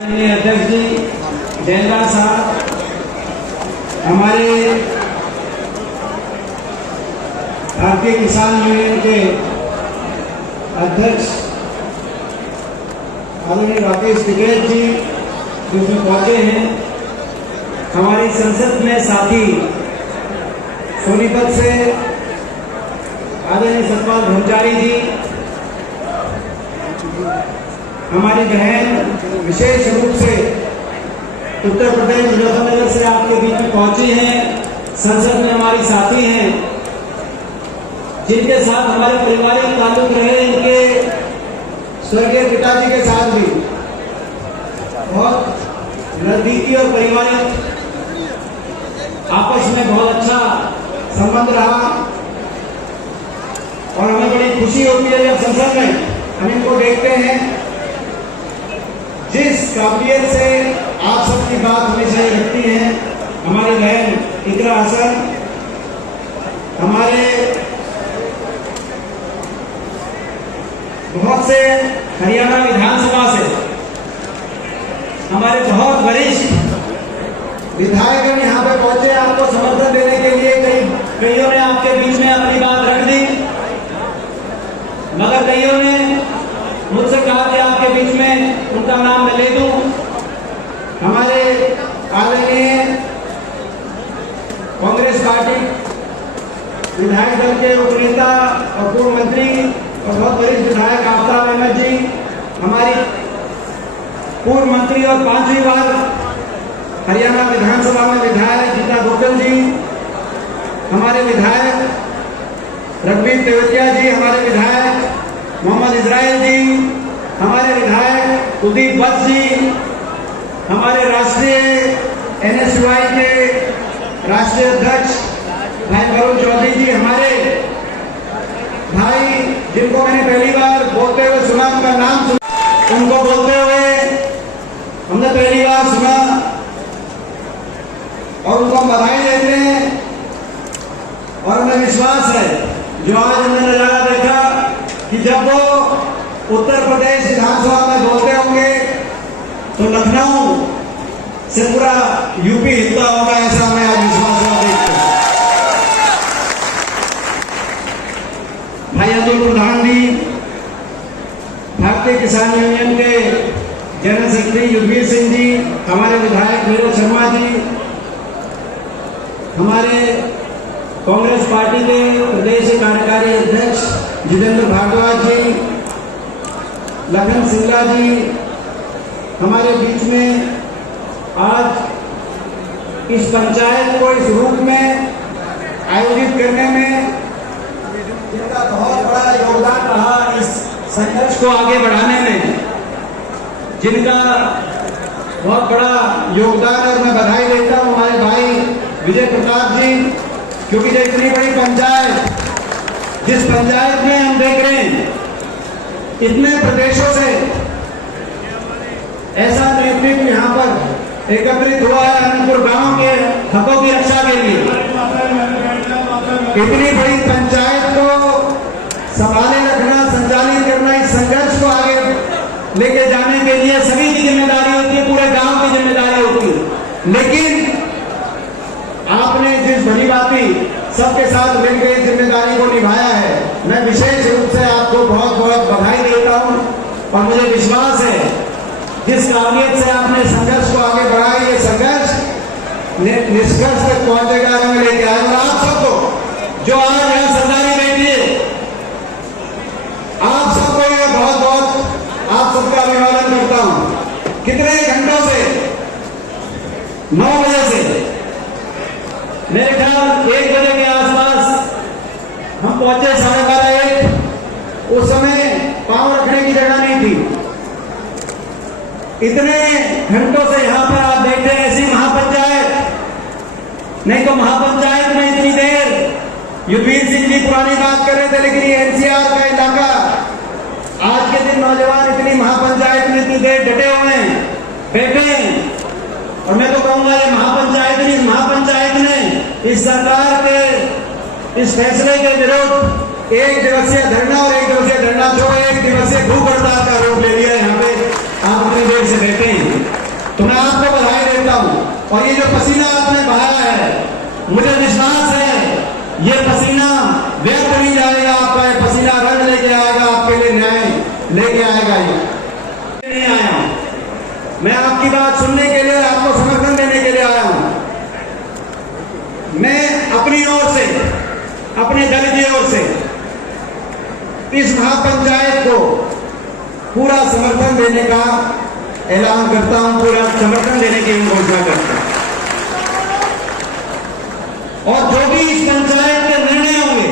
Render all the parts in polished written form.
अध्यक्ष जी जयराज साहब, हमारे भारतीय किसान यूनियन के अध्यक्ष आदरणीय राकेश टिकैत जी जिसमें पहुंचे हैं, हमारी संसद में साथी सोनीपत से आदरणीय सतपाल भंडारी जी, हमारी बहन विशेष रूप से उत्तर प्रदेश मुजफ्फरनगर से आपके बीच में पहुंची हैं, संसद में हमारी साथी हैं, जिनके साथ हमारे पारिवारिक ताल्लुक रहे, इनके स्वर्गीय पिताजी के साथ भी बहुत नजदीकी और पारिवारिक आपस में बहुत अच्छा संबंध रहा और हमें बड़ी खुशी होती है जब संसद में हम इनको देखते हैं। जिस काबिलियत से आप सबकी बात हमेशा रखती हैं हमारी बहन इकरा हसन, हमारे बहुत से हरियाणा विधानसभा से हमारे बहुत वरिष्ठ विधायक यहाँ पे पहुंचे आपको समर्थन देने के लिए। कईयों ने आपके बीच में अपनी बात रख दी, मगर कईयों ने मुझसे कहा कि आपके बीच में उनका नाम मैं ले दूं। हमारे आदरणीय कांग्रेस पार्टी विधायक दल के उपनेता और पूर्व मंत्री और बहुत वरिष्ठ विधायक आफ्ताब अहमद जी, हमारी पूर्व मंत्री और 5वीं बार हरियाणा विधानसभा में विधायक गीता गोकल जी, हमारे विधायक रघुवीर तेवतिया जी, हमारे विधायक मोहम्मद इजराइल जी, हमारे विधायक कुलदीप वत्स जी, हमारे राष्ट्रीय NSY के राष्ट्रीय अध्यक्ष भाई वरुण चौधरी जी, हमारे भाई जिनको मैंने पहली बार बोलते हुए सुना, उनका नाम सुना, उनको बोलते हुए हमने पहली बार सुना और उनको बधाई देते हैं। और हमें विश्वास है जो आज हमने नजारा देखा कि जब वो उत्तर प्रदेश विधानसभा में बोलते होंगे तो लखनऊ से पूरा यूपी हिलता होगा, ऐसा हमें आज विश्वास है। भाई अतुल प्रधान जी, भारतीय किसान यूनियन के जनरल सेक्रेटरी युगवीर सिंह जी, हमारे विधायक नीरज शर्मा जी, हमारे कांग्रेस पार्टी के प्रदेश कार्यकारी अध्यक्ष जितेंद्र भारद्वाज जी, लखन सिंगला जी, हमारे बीच में आज इस पंचायत को इस रूप में आयोजित करने में जिनका बहुत बड़ा योगदान रहा, इस संघर्ष को आगे बढ़ाने में जिनका बहुत बड़ा योगदान, और मैं बधाई देता हूं हमारे भाई विजय प्रताप जी, क्योंकि जो इतनी बड़ी पंचायत, जिस पंचायत में हम देख रहे हैं इतने प्रदेशों से ऐसा नेतृत्व यहाँ पर एकत्रित हुआ है अनंतपुर गांव के हकों की रक्षा के लिए, इतनी बड़ी पंचायत को संभाले रखना, संचालित करना, इस संघर्ष को आगे लेके जाने के लिए सभी की जिम्मेदारी होती है, पूरे गांव की जिम्मेदारी होती है। लेकिन आपने जिस भली भांति सबके साथ मिलकर इस जिम्मेदारी को निभाया है, मैं विशेष रूप से आपको बहुत बहुत बधाई देता हूं। और मुझे विश्वास है जिस काबिलियत से आपने संघर्ष को आगे बढ़ाया, ये संघर्ष निष्कर्ष तक पहुंचेगा, हमें लेके आए। और आप सबको जो आज यहाँ सरदारी बैठी है, आप सबको मैं बहुत बहुत आप सबका अभिवादन करता हूं। कितने घंटों से, 9 बजे से मेरे ख्याल 1 बजे के आसपास हम पहुंचे, 12:30, उस समय पांव रखने की जगह नहीं थी। इतने घंटों से यहाँ पर आप बैठे, ऐसी महापंचायत, नहीं तो महापंचायत में इतनी देर युगवीर सिंह जी पुरानी बात कर रहे थे, लेकिन ये NCR का इलाका, आज के दिन नौजवान इतनी महापंचायत में इतनी देर डटे हुए हैं, बैठे हैं। और मैं तो कहूंगा ये महापंचायत ने इस सरकार के इस फैसले के विरुद्ध 1 दिवसीय धरना और 1 दिवसीय धरना छोड़ 1 दिवसीय भूख हड़ताल का रूप ले लिया। यहाँ पे आप इतनी देर से बैठे हैं, तो मैं आपको बधाई देता हूं। और ये जो पसीना आपने बहाया है, मुझे विश्वास है ये पसीना व्यर्थ नहीं जाएगा, आपका ये पसीना रंग लेके आएगा, आपके लिए न्याय लेके आएगा। ये नहीं आया हूं मैं आपकी बात सुनने के लिए, आपको समर्थन देने के लिए आया हूं। मैं अपनी ओर से, अपने दल की ओर से इस महापंचायत को पूरा समर्थन देने का ऐलान करता हूं, पूरा समर्थन देने की घोषणा करता हूं। और जो भी इस पंचायत के निर्णय होंगे,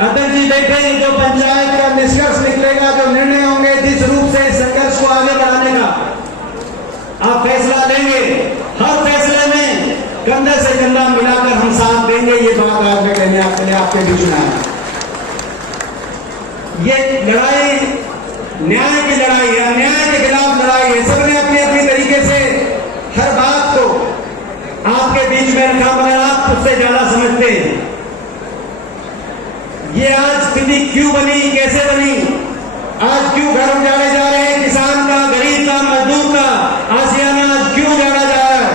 अध्यक्ष जी बैठे, जो पंचायत का निष्कर्ष निकलेगा, जो निर्णय होंगे, जिस रूप से इस संघर्ष को आगे बढ़ाने का आप फैसला लेंगे, हर फैसले में कंधे से कंधा मिलाकर हम साथ देंगे। ये बात आज मैं कहने आपके बीच में आया। ये लड़ाई न्याय की लड़ाई है, अन्याय के खिलाफ लड़ाई है। सबने अपने अपने तरीके से हर बात को आपके बीच में रखा, मगर आप उससे ज्यादा समझते हैं। ये आज स्थिति क्यों बनी, कैसे बनी, आज क्यों घर उजाड़े जा रहे हैं, किसान का, गरीब का, मजदूर का आशियाना आज क्यों उजाड़ा जा रहा है।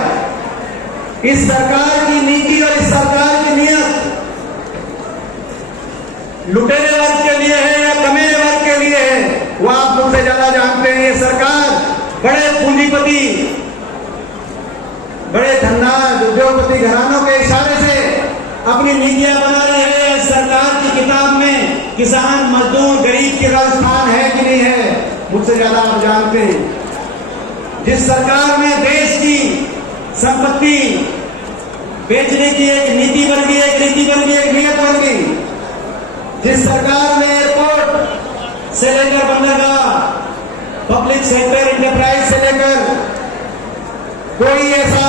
इस सरकार की नीति और इस सरकार की नियत लुटेरे वर्ग के लिए है या कमेरे वर्ग के लिए है, वो आप मुझसे ज्यादा जानते हैं। ये सरकार बड़े पूंजीपति, बड़े धनदार उद्योगपति घरानों के इशारे से अपनी नीतियां बना रही है। सरकार की किताब में किसान, मजदूर, गरीब के स्थान है कि नहीं है, मुझसे ज्यादा आप जानते हैं। जिस सरकार में देश की संपत्ति बेचने की एक नीति बन गई, एक नीति बन गई, एक नियत बन गई, जिस सरकार में एयरपोर्ट से लेकर बंदरगाह, पब्लिक सेक्टर इंटरप्राइज से लेकर कोई ऐसा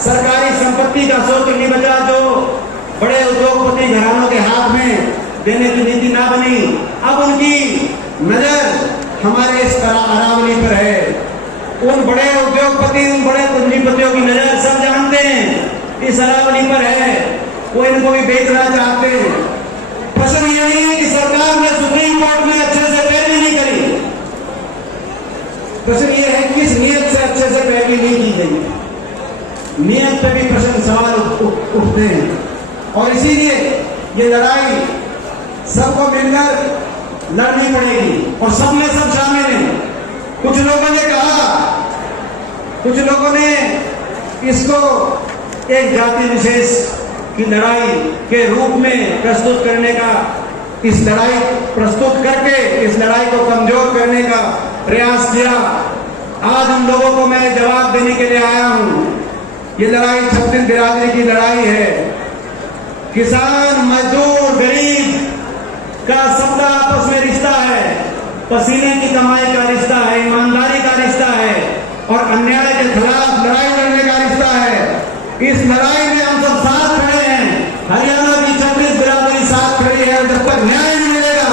सरकारी संपत्ति का स्रोत नहीं बचा जो बड़े उद्योगपति घरानों के हाथ में देने की नीति ना बनी। अब उनकी नजर हमारे इस अरावली पर है। उन बड़े उद्योगपति, उन बड़े पूंजीपतियों की नजर सब जानते हैं इस अरावली पर है। वो इनको भी बेचना चाहते हैं। प्रश्न यही है कि सरकार ने सुप्रीम कोर्ट में अच्छे से पैरवी नहीं करी। प्रश्न यह है किस नियत से अच्छे से पैरवी नहीं की गई। नियत पे भी प्रश्न सवाल उठते हैं। और इसीलिए ये लड़ाई सबको मिलकर लड़नी पड़ेगी और सब में सब शामिल हैं। कुछ लोगों ने कहा, कुछ लोगों ने इसको एक जाति विशेष की लड़ाई के रूप में प्रस्तुत करने का, इस लड़ाई प्रस्तुत करके इस लड़ाई को कमजोर करने का प्रयास किया। आज उन लोगों को मैं जवाब देने के लिए आया हूं। ये लड़ाई छत्तीस बिरादरी की लड़ाई है। किसान, मजदूर, गरीब का सबका आपस में रिश्ता है, पसीने की कमाई का रिश्ता है, ईमानदारी का रिश्ता है और अन्याय के खिलाफ लड़ाई लड़ने का रिश्ता है। इस लड़ाई में हम सब साथ खड़े हैं। हरियाणा की छत्तीस बिरादरी साथ खड़ी है। जब तक न्याय नहीं मिलेगा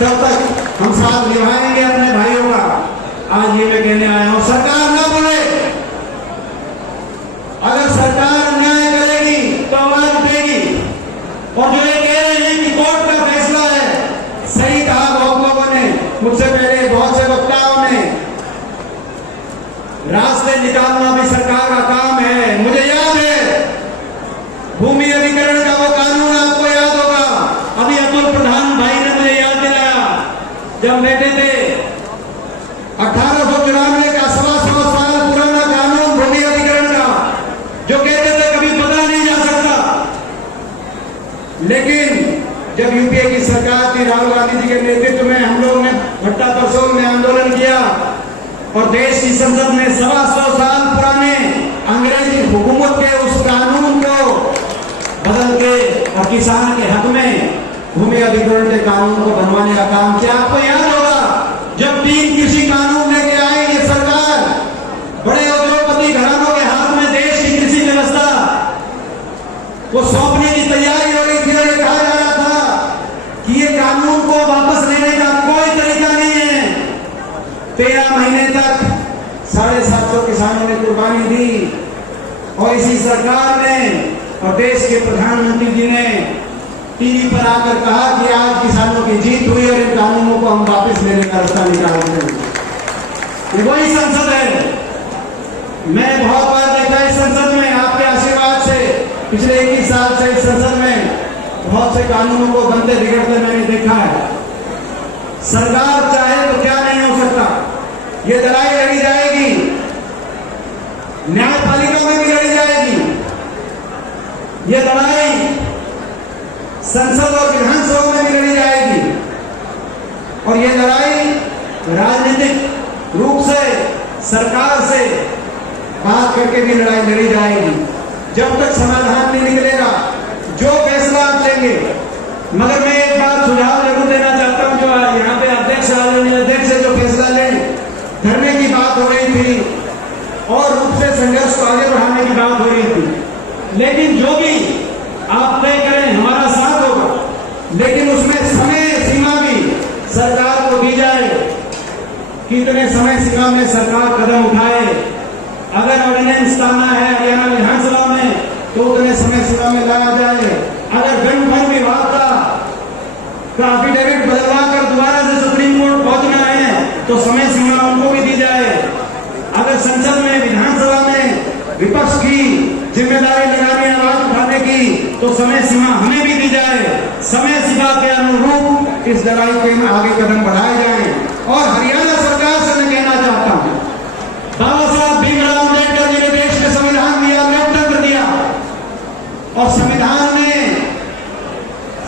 तब तक हम साथ निभाएंगे अपने भाइयों का। आज ये मैं कहने आया हूं, सरकार ना बोले, अगर सरकार न्याय करेगी तो आवाज देगी। और जो ये कह रहे हैं कि कोर्ट का फैसला है, सही कहा बहुत लोगों ने, मुझसे पहले बहुत से वक्ताओं ने। रास्ते निकालना भी सरकार का काम है। मुझे याद है भूमि अधिग्रहण का वो कानून, आपको याद होगा, अभी अतुल प्रधान भाई ने मुझे याद दिलाया, जब बैठे थे 1894 का 125 साल पुराना कानून भूमि अधिग्रहण का, जो कहते थे कभी बदला नहीं जा सकता। लेकिन जब यूपीए की सरकार थी, राहुल गांधी जी के नेतृत्व में, हम लोगों ने भट्टा परसोल में आंदोलन किया और देश की संसद ने 125 साल पुराने अंग्रेजी हुकूमत के उस कानून को बदल के और किसान के हक में भूमि अधिग्रहण के कानून को बनवाने का काम किया। आपको याद होगा जब 3 कृषि कानून लेके आई ये सरकार, बड़े उद्योगपति घरानों के हाथ में देश की कृषि व्यवस्था वो सौंपने की तैयारी हो रही थी और ये कहा जा रहा था कि ये कानून को वापस लेने का कोई तरीका नहीं है। 13 महीने तक 750 किसानों ने कुर्बानी दी और इसी सरकार ने और देश के प्रधानमंत्री जी ने टीवी पर आकर कहा कि आज किसानों की जीत हुई और इन कानूनों को हम वापस लेने का रास्ता निकालते हैं। ये वही संसद है। मैं बहुत बार देखा इस संसद में आपके आशीर्वाद से, पिछले 21 साल से इस संसद में बहुत से कानूनों को बनते बिगड़ते मैंने देखा है। सरकार चाहे तो क्या नहीं हो सकता, ये लड़ाई लड़ी जाएगी, न्यायपालिका में भी लड़ी जाएगी। ये लड़ाई संसद और विधानसभा में भी लड़ी जाएगी और ये लड़ाई राजनीतिक रूप से सरकार से बात करके भी लड़ाई लड़ी जाएगी, जब तक समाधान नहीं निकलेगा जो फैसला आप लेंगे। मगर मैं एक बात सुझाव जरूर देना चाहता हूं, जो यहाँ पे अध्यक्ष अध्यक्ष जो फैसला लें, धरने की बात हो रही थी और रूप से संघर्ष को आगे बढ़ाने की बात हो रही थी, लेकिन जो भी आप तय करें हमारा साथ होगा, लेकिन उसमें समय सीमा भी सरकार को दी जाए, कितने समय सीमा में सरकार कदम उठाए। अगर ऑर्डिनेंस लाना है हरियाणा विधानसभा में तो उतने समय सीमा में लाया जाए। अगर गणभर विभाग का एफिडेविट बदलवा कर दोबारा से सुप्रीम कोर्ट पहुंचना है तो समय सीमा उनको भी दी जाए। अगर संसद में विधानसभा में विपक्ष की जिम्मेदारी लगाने आवाज उठाने की तो समय सीमा हमें भी दी जाए। समय सीमा के अनुरूप इस लड़ाई के आगे कदम बढ़ाए जाए। और हरियाणा सरकार से मैं कहना चाहता हूं, बाबा साहब भीमराव अम्बेडकर जी ने देश में संविधान दिया, लोकतंत्र दिया और संविधान में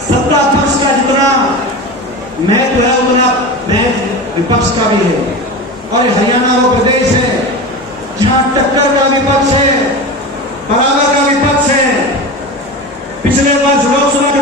सत्ता पक्ष का जितना महत्व है उतना महत्व विपक्ष का भी है। और हरियाणा वो प्रदेश है जहां टक्कर का विपक्ष है, बराबर का विपक्ष है। पिछले वर्ष लोकसभा